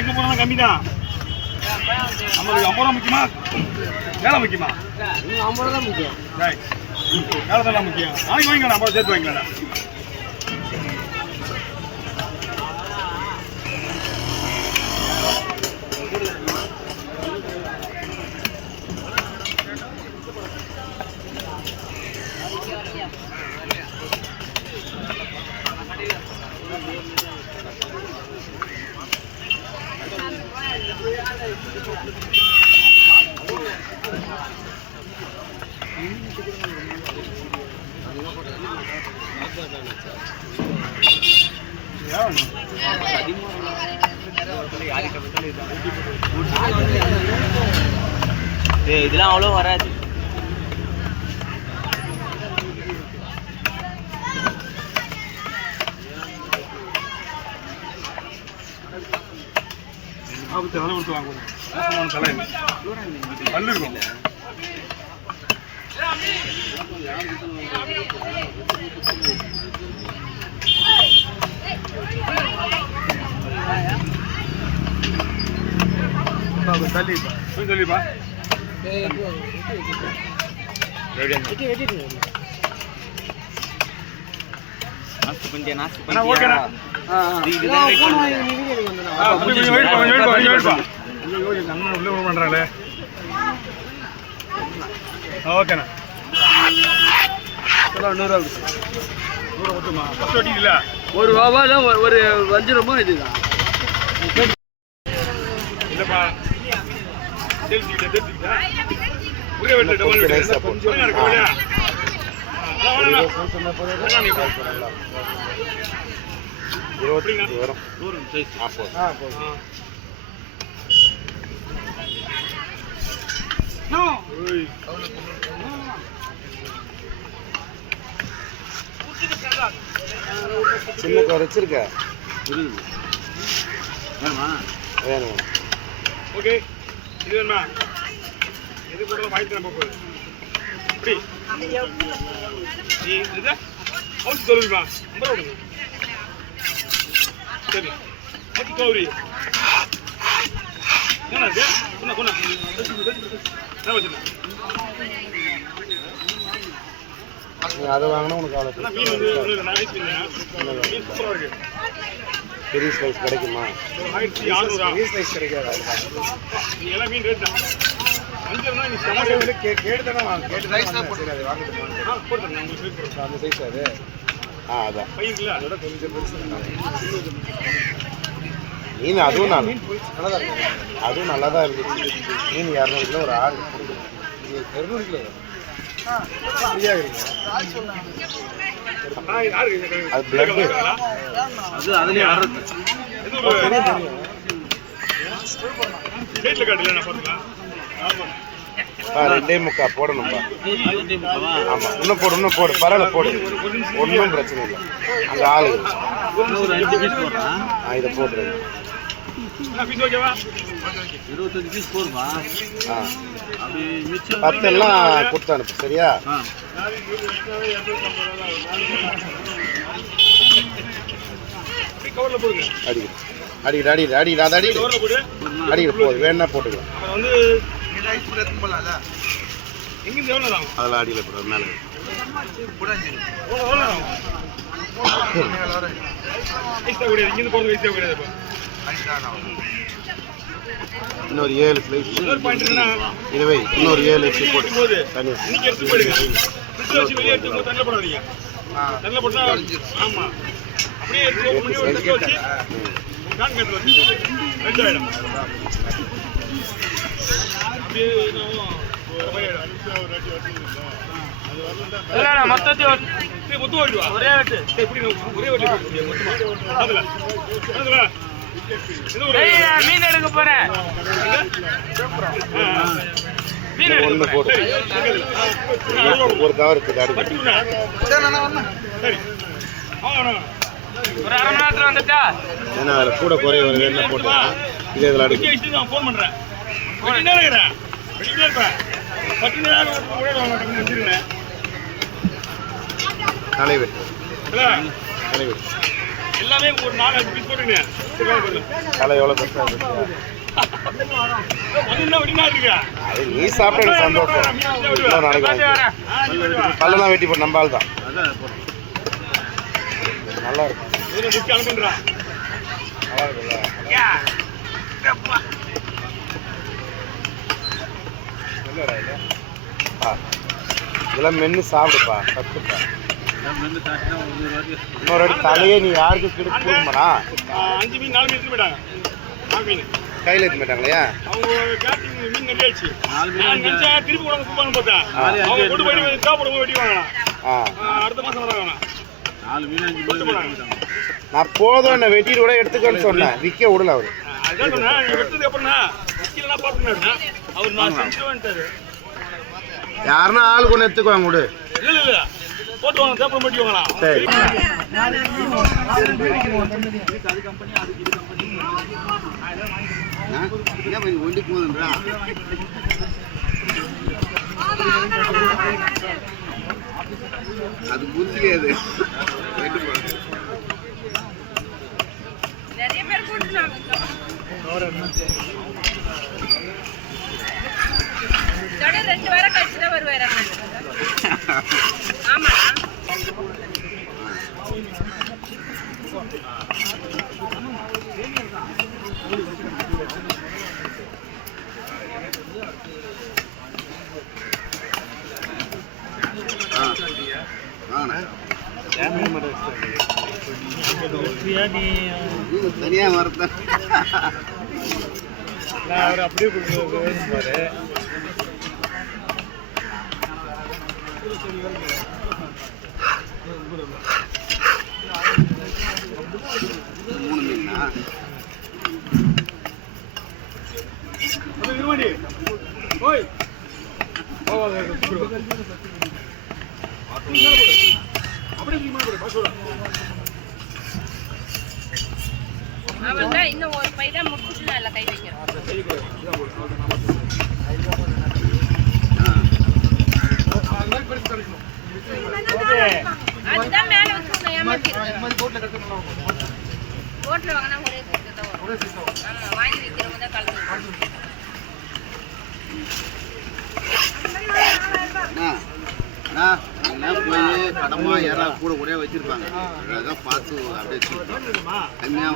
எங்க போனா கம்மி தான். நம்மளுக்கு 50 ரூபா முக்கியமா, வேலை முக்கியமா? 50 ரூபா தான் முக்கியம். வேலை தான் முக்கியம். நாளைக்கு வாங்கிக்கலாம், 50 சேர்த்து வாங்கிக்கலாம். இதெல்லாம் அவ்வளோ வராது. பல்லு இருக்கும். சொல்லிப்பா பண்றாங்களே. ஓகேண்ணா, 100 ரூபா ஒரு ரூபா தான். ஒரு 5 ரூபா இதுதான் இல்லப்பா. ஒரே வெட்டு டபுள் சின்ன வச்சிருக்க வேணும். ஓகே, இது வேணுமா? எது கூட வாங்கிட்டு நம்ம போகுது அப்படி நீ இது ஹவுஸ் சொல்லுமா? சரி, ஹவுஸ் கௌரி என்ன இது? கொண்டா கொண்டா என்ன வச்சுருந்தேன்? அதை வாங்கினா உனக்கு அவ்வளோ மீன் வந்து நைஸ் மீன் சூப்பராக இருக்கு. பெரிய ஸ்லைஸ் கிடைக்குமா? 1600. பெரிய ஸ்லைஸ் கிடைக்காது. எல்லாம் மீன் ரேட் தான். 5 நீ கேட்டு தானே வாங்க. கேட்டு ரைஸ் தான் போட்டு அது வாங்கிட்டு போட்டுருங்க. உங்களுக்கு அந்த சைஸ் அது. அதான் பையன்ல அதோட கொஞ்சம் பெருசு. மீன் அதுவும் நல்லா இருக்கு. அதுவும் நல்லா தான் இருந்துச்சு. மீன் 200 கிலோ ஒரு 6 200 கிலோ ஃப்ரீயாக இருக்குங்க. அது பிளட் அது அதுலயே ஆடுறது. ரெண்டே முக்கா போடணும்பா. ஆமா, இன்னும் போடு பரவாயில்ல போடு, ஒன்றும் பிரச்சனை இல்லை. அங்கே ஆளு இதை போட்டுருங்க. 25 பீஸ் போடுமா? 10 எல்லாம் கொடுத்து அனுப்பு, சரியா? அடிக்கிற போகுது, வேணா போட்டுக்கலாம். அதெல்லாம் அடியில் போடுற மேலே இன்னொரு 7 ஸ்லைஸ் இதுவே இன்னொரு 7 எக்ஸ்ட்ரா போடு. தண்ணி மீன் எடுக்க போறேன். ஒன்று போடு, ஒரு கவர் இருக்குது. ஒரு அரை மணி நேரத்துல வந்துட்டா ஏன்னா அதில் கூட குறைய ஒரு வேலை போட்டு இது இதில் அடுக்கு. ஃபோன் பண்றேன். வெட்டினே இருக்கிறேன் வெட்டினே இருப்பேன் 10 நேரம் கூட வாங்க வச்சிருக்கேன் தலைவெட்டு இல்ல தலைவெட்டு எல்லாமே ஒரு 4-5 பீஸ் போட்டுங்க தலை எவ்வளோ பெருசாக இருக்கு வெட்டினா இருக்கா அது நீ சாப்பிட்ட எனக்கு சந்தோஷம் இன்னொரு நாளைக்கு வாங்கி பல்லெல்லாம் வெட்டி போட்டு நம்ம ஆள் தான் நல்லா இருக்கும் அனுப்புன்றா நல்லா இருக்குல்ல இல்லைடா இல்லை இதெல்லாம் மென்று சாப்பிடுப்பா கற்றுப்பா இன்னொரு வாட்டி தலையே நீ யாருக்கு கிட்ட போடுமாடா 5 மீன் 4 மீன் எடுத்து போயிட்டாங்க 4 மீன் கையில் எடுத்து போயிட்டாங்களா அவங்க கேட்டிங் மீன் நிறைய ஆச்சு நான் நினைச்சா திருப்பி கூட கூப்பான்னு பார்த்தேன் அவங்க கொண்டு போய் சாப்பிடும்போது வெட்டி வாங்கலாம் அடுத்த மாதம் வராங்க 4 மீன் 5 மீன் போட்டாங்க நான் போதும் என்ன வெட்டிட்டு கூட எடுத்துக்கன்னு சொன்னேன் விற்க விடல அவரு அதான் சொன்னேன் நீ வெட்டது எப்படின்னா விற்கலன்னா பார்த்துனாருன்னா அவர் நான் செஞ்சுவேன்ட்டாரு யாருன்னா ஆள் கொண்டு எடுத்துக்குவாங்க விடு இல்லை இல்லை போட்டு வாங்க சாப்பிட மாட்டி வாங்கலாம் சரி ஒண்டி போதுன்றா அது புரியாது நிறைய பேர் கூட்டுறாங்க இதோட 2 வாரம் கழிச்சு தான் வருவாரு ஆமா தனியா வரத்தான் அவர் அப்படியே கொடுப்பாரு மூணு மீனா ஓய் அவன் தான் இன்னும் ஒரு பை தான் முடிச்சுட்டு நான் எல்லாம் கை வைக்கிறேன் அதுதான் மேல வச்சு ஏமாத்திருக்கேன் ரோட்ல வாங்கினா ஒரே சீட்டு தான் வரும் ஆமா வாங்கி வைக்கிறவங்க தான் கலந்து போய் கடமா யாரா கூட கூட வச்சிருப்பாங்க அதான் பார்த்து அப்படியே கம்மியாக